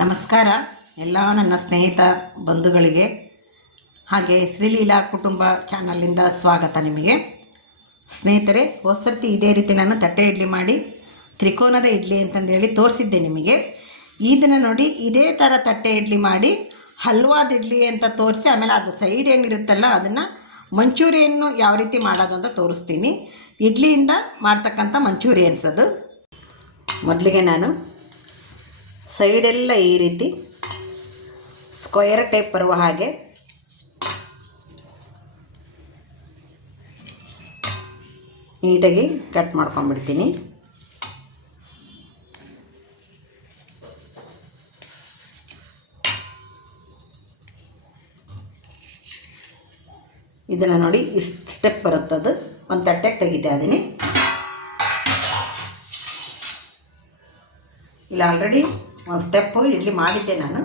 ನಮಸ್ಕಾರ. ಎಲ್ಲ ನನ್ನ ಸ್ನೇಹಿತ ಬಂಧುಗಳಿಗೆ, ಹಾಗೆ ಶ್ರೀಲೀಲಾ ಕುಟುಂಬ ಚಾನಲಿಂದ ಸ್ವಾಗತ ನಿಮಗೆ. ಸ್ನೇಹಿತರೆ ಹೊಸರ್ತಿ ಇದೇ ರೀತಿ ನಾನು ತಟ್ಟೆ ಇಡ್ಲಿ ಮಾಡಿ, ತ್ರಿಕೋನದ ಇಡ್ಲಿ ಅಂತಂದೇಳಿ ತೋರಿಸಿದ್ದೆ ನಿಮಗೆ. ಈ ದಿನ ನೋಡಿ ಇದೇ ಥರ ತಟ್ಟೆ ಇಡ್ಲಿ ಮಾಡಿ, ಹಲ್ವಾದ ಇಡ್ಲಿ ಅಂತ ತೋರಿಸಿ, ಆಮೇಲೆ ಅದು ಸೈಡ್ ಏನಿರುತ್ತಲ್ಲ ಅದನ್ನು ಮಂಚೂರಿಯನ್ನು ಯಾವ ರೀತಿ ಮಾಡೋದು ಅಂತ ತೋರಿಸ್ತೀನಿ. ಇಡ್ಲಿಯಿಂದ ಮಾಡ್ತಕ್ಕಂಥ ಮಂಚೂರಿಯನ್ಸ್ ಅದು ಮೊದಲಿಗೆ ನಾನು ಸೈಡೆಲ್ಲ ಈ ರೀತಿ ಸ್ಕ್ವಯರ್ ಟೈಪ್ ಬರುವ ಹಾಗೆ. ನೀಟಾಗಿ ಕಟ್ ಮಾಡ್ಕೊಂಡ್ಬಿಡ್ತೀನಿ. ಇದನ್ನು ನೋಡಿ ಇಷ್ಟು ಸ್ಟೆಪ್ ಬರುತ್ತದು. ಒಂದು ತಟ್ಟೆಗೆ ತೆಗಿತಾ ಇದ್ದೀನಿ ಇಲ್ಲ ಆಲ್ರೆಡಿ ಒಂದು ಸ್ಟೆಪ್ಪು ಇಡ್ಲಿ ಮಾಡಿದ್ದೆ ನಾನು.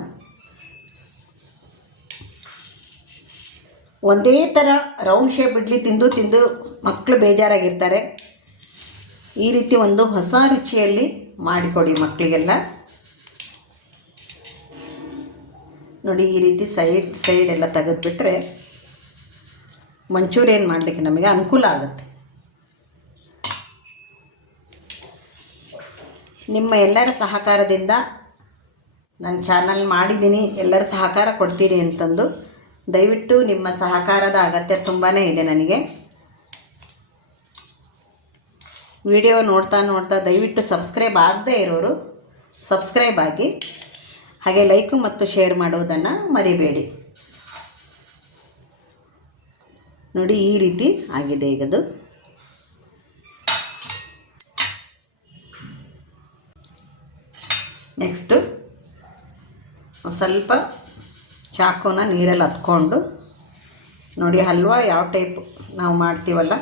ಒಂದೇ ಥರ ರೌಂಡ್ ಶೇಪ್ ಇಡ್ಲಿ ತಿಂದು ತಿಂದು ಮಕ್ಕಳು ಬೇಜಾರಾಗಿರ್ತಾರೆ. ಈ ರೀತಿ ಒಂದು ಹೊಸ ರುಚಿಯಲ್ಲಿ ಮಾಡಿಕೊಡಿ ಮಕ್ಕಳಿಗೆಲ್ಲ ನೋಡಿ, ಈ ರೀತಿ ಸೈಡ್ ಸೈಡ್ ಎಲ್ಲ ತೆಗೆದುಬಿಟ್ರೆ ಮಂಚೂರಿಯನ್ ಮಾಡಲಿಕ್ಕೆ ನಮಗೆ ಅನುಕೂಲ ಆಗುತ್ತೆ. ನಿಮ್ಮ ಎಲ್ಲರ ಸಹಕಾರದಿಂದ ನನ್ನ ಚಾನಲ್ ಮಾಡಿದ್ದೀನಿ. ಎಲ್ಲರ ಸಹಕಾರ ಕೊಡ್ತೀನಿ ಅಂತಂದು ದಯವಿಟ್ಟು ನಿಮ್ಮ ಸಹಕಾರದ ಅಗತ್ಯ ತುಂಬಾ ಇದೆ ನನಗೆ. ವಿಡಿಯೋ ನೋಡ್ತಾ ನೋಡ್ತಾ ದಯವಿಟ್ಟು ಸಬ್ಸ್ಕ್ರೈಬ್ ಆಗದೇ ಇರೋರು ಸಬ್ಸ್ಕ್ರೈಬ್ ಆಗಿ, ಹಾಗೆ ಲೈಕು ಮತ್ತು ಶೇರ್ ಮಾಡೋದನ್ನು ಮರಿಬೇಡಿ. ನೋಡಿ ಈ ರೀತಿ ಆಗಿದೆ ಈಗದು ನೆಕ್ಸ್ಟು ಸ್ವಲ್ಪ ಚಾಕುನ ನೀರಲ್ಲಿ ಹತ್ಕೊಂಡು ನೋಡಿ ಹಲ್ವಾ ಯಾವ ಟೈಪ್ ನಾವು ಮಾಡ್ತೀವಲ್ಲ?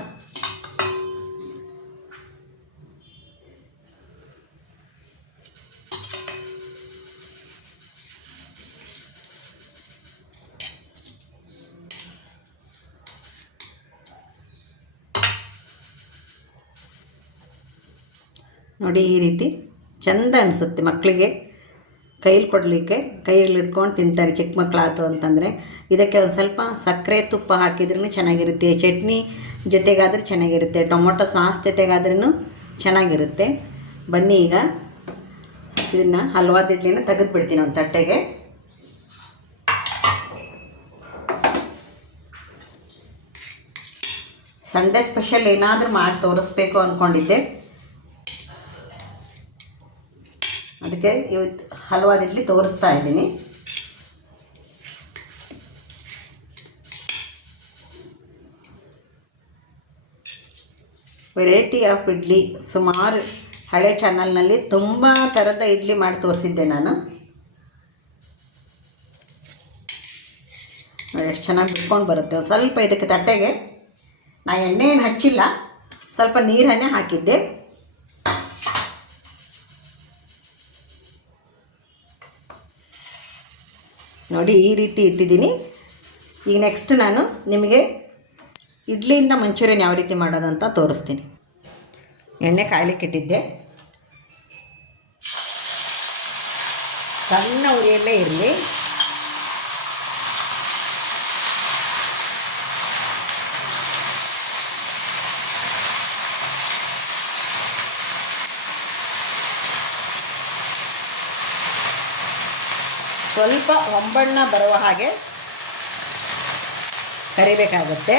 ನೋಡಿ ಈ ರೀತಿ ಚೆಂದ ಅನಿಸುತ್ತೆ ಮಕ್ಕಳಿಗೆ ಕೈಲಿ ಕೊಡಲಿಕ್ಕೆ, ಕೈಯಲ್ಲಿ ಇಟ್ಕೊಂಡು ತಿಂತಾರೆ ಚಿಕ್ಕ ಮಕ್ಕಳಾಯ್ತು ಅಂತಂದರೆ. ಇದಕ್ಕೆ ಒಂದು ಸ್ವಲ್ಪ ಸಕ್ಕರೆ ತುಪ್ಪ ಹಾಕಿದ್ರೂ ಚೆನ್ನಾಗಿರುತ್ತೆ, ಚಟ್ನಿ ಜೊತೆಗಾದರೂ ಚೆನ್ನಾಗಿರುತ್ತೆ, ಟೊಮೊಟೊ ಸಾಸ್ ಜೊತೆಗಾದ್ರೂ ಚೆನ್ನಾಗಿರುತ್ತೆ. ಬನ್ನಿ ಈಗ. ಇದನ್ನು ಹಲ್ವಾದ ಇಡ್ಲಿನ ತೆಗೆದುಬಿಡ್ತೀನಿ ಒಂದು ತಟ್ಟೆಗೆ. ಸಂಡೇ ಸ್ಪೆಷಲ್ ಏನಾದರೂ ಮಾಡಿ ತೋರಿಸ್ಬೇಕು ಅಂದ್ಕೊಂಡಿದ್ದೆ ಅದಕ್ಕೆ ಇವತ್ತು ಹಲವಾರು ಇಡ್ಲಿ ತೋರಿಸ್ತಾ ಇದ್ದೀನಿ. Variety of idli. ಸುಮಾರು ಹಳೆ ಚಾನಲ್ನಲ್ಲಿ ತುಂಬ ಥರದ ಇಡ್ಲಿ ಮಾಡಿ ತೋರಿಸಿದ್ದೆ ನಾನು. ಎಷ್ಟು ಚೆನ್ನಾಗಿ ಬಿಟ್ಕೊಂಡು ಬರುತ್ತೆ. ಸ್ವಲ್ಪ ಇದಕ್ಕೆ ತಟ್ಟೆಗೆ ನಾ ಎಣ್ಣೆ ಏನು ಹಚ್ಚಿಲ್ಲ. ಸ್ವಲ್ಪ ನೀರನ್ನೇ ಹಾಕಿದ್ದೆ. ನೋಡಿ ಈ ರೀತಿ ಇಟ್ಟಿದ್ದೀನಿ. ಈಗ ನೆಕ್ಸ್ಟ್ ನಾನು ನಿಮಗೆ ಇಡ್ಲಿಯಿಂದ ಮಂಚೂರಿಯನ್ ಯಾವ ರೀತಿ ಮಾಡೋದಂತ ತೋರಿಸ್ತೀನಿ. ಎಣ್ಣೆ ಕಾಯ್ಲಿಕ್ಕೆ ಇಟ್ಟಿದ್ದೆ. ಸಣ್ಣ ಉರಿಯಲ್ಲೇ ಇರಲಿ. ಸ್ವಲ್ಪ ಒಂಬಣ್ಣ ಬರುವ ಹಾಗೆ ಕರಿಬೇಕಾಗುತ್ತೆ.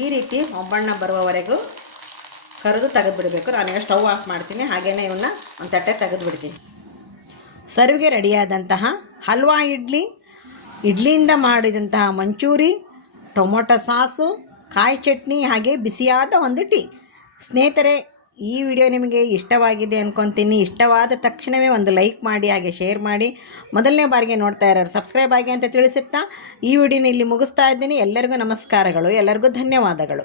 ಈ ರೀತಿ ಒಂಬಣ್ಣ ಬರುವವರೆಗೂ ಕರೆದು ತೆಗೆದುಬಿಡಬೇಕು. ನಾನೀಗ ಸ್ಟವ್ ಆಫ್ ಮಾಡ್ತೀನಿ. ಹಾಗೆಯೇ ಇವನ್ನ ಒಂದು ತಟ್ಟೆ ತೆಗೆದುಬಿಡ್ತೀನಿ. ಸರ್ವಿಗೆ ರೆಡಿಯಾದಂತಹ ಹಲ್ವಾ ಇಡ್ಲಿ, ಇಡ್ಲಿಯಿಂದ ಮಾಡಿದಂತಹ ಮಂಚೂರಿ, ಟೊಮೊಟೊ ಸಾಸು, ಕಾಯಿ ಚಟ್ನಿ, ಹಾಗೆ ಬಿಸಿಯಾದ ಒಂದು ಟೀ. ಸ್ನೇಹಿತರೆ ಈ ವಿಡಿಯೋ ನಿಮಗೆ ಇಷ್ಟವಾಗಿದೆ ಅಂದ್ಕೊತೀನಿ ಇಷ್ಟವಾದ ತಕ್ಷಣವೇ ಒಂದು ಲೈಕ್ ಮಾಡಿ, ಹಾಗೆ ಶೇರ್ ಮಾಡಿ. ಮೊದಲನೇ ಬಾರಿಗೆ ನೋಡ್ತಾ ಇರೋರು ಸಬ್ಸ್ಕ್ರೈಬ್ ಆಗಿ ಅಂತ ತಿಳಿಸುತ್ತಾ, ಈ ವಿಡಿಯೋನ ಇಲ್ಲಿ ಮುಗಿಸ್ತಾ ಇದ್ದೀನಿ. ಎಲ್ಲರಿಗೂ ನಮಸ್ಕಾರಗಳು. ಎಲ್ಲರಿಗೂ ಧನ್ಯವಾದಗಳು.